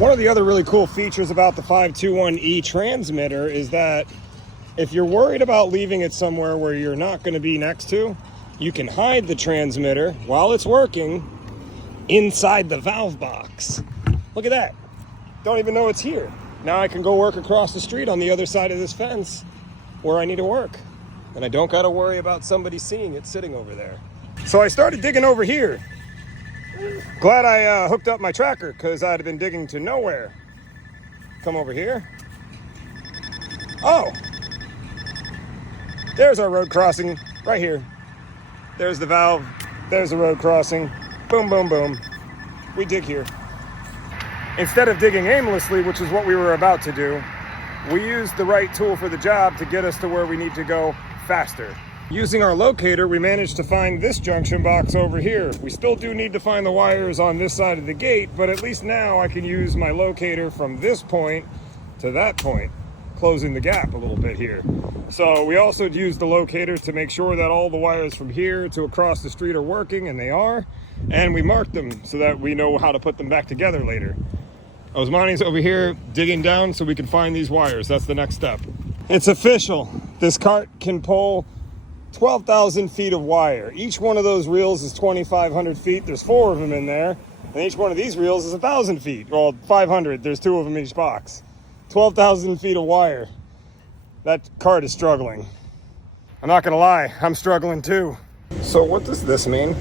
One of the other really cool features about the 521E transmitter is that if you're worried about leaving it somewhere where you're not going to be next to, you can hide the transmitter while it's working inside the valve box. Look at that. Don't even know it's here. Now I can go work across the street on the other side of this fence where I need to work. And I don't got to worry about somebody seeing it sitting over there. So I started digging over here. Glad I hooked up my tracker, because I'd have been digging to nowhere. Come over here. Oh, there's our road crossing right here. There's the valve. There's the road crossing. Boom, boom, boom. We dig here. Instead of digging aimlessly, which is what we were about to do, we used the right tool for the job to get us to where we need to go faster. Using our locator, we managed to find this junction box over here. We still do need to find the wires on this side of the gate, but at least now I can use my locator from this point to that point, closing the gap a little bit here. So we also used the locator to make sure that all the wires from here to across the street are working, and they are. And we marked them so that we know how to put them back together later. Osmani's over here digging down so we can find these wires. That's the next step. It's official. This cart can pull 12,000 feet of wire. Each one of those reels is 2,500 feet. There's 4 of them in there. And each one of these reels is 1,000 feet. Well, 500. There's 2 of them in each box. 12,000 feet of wire. That cart is struggling. I'm not gonna lie, I'm struggling too. So what does this mean?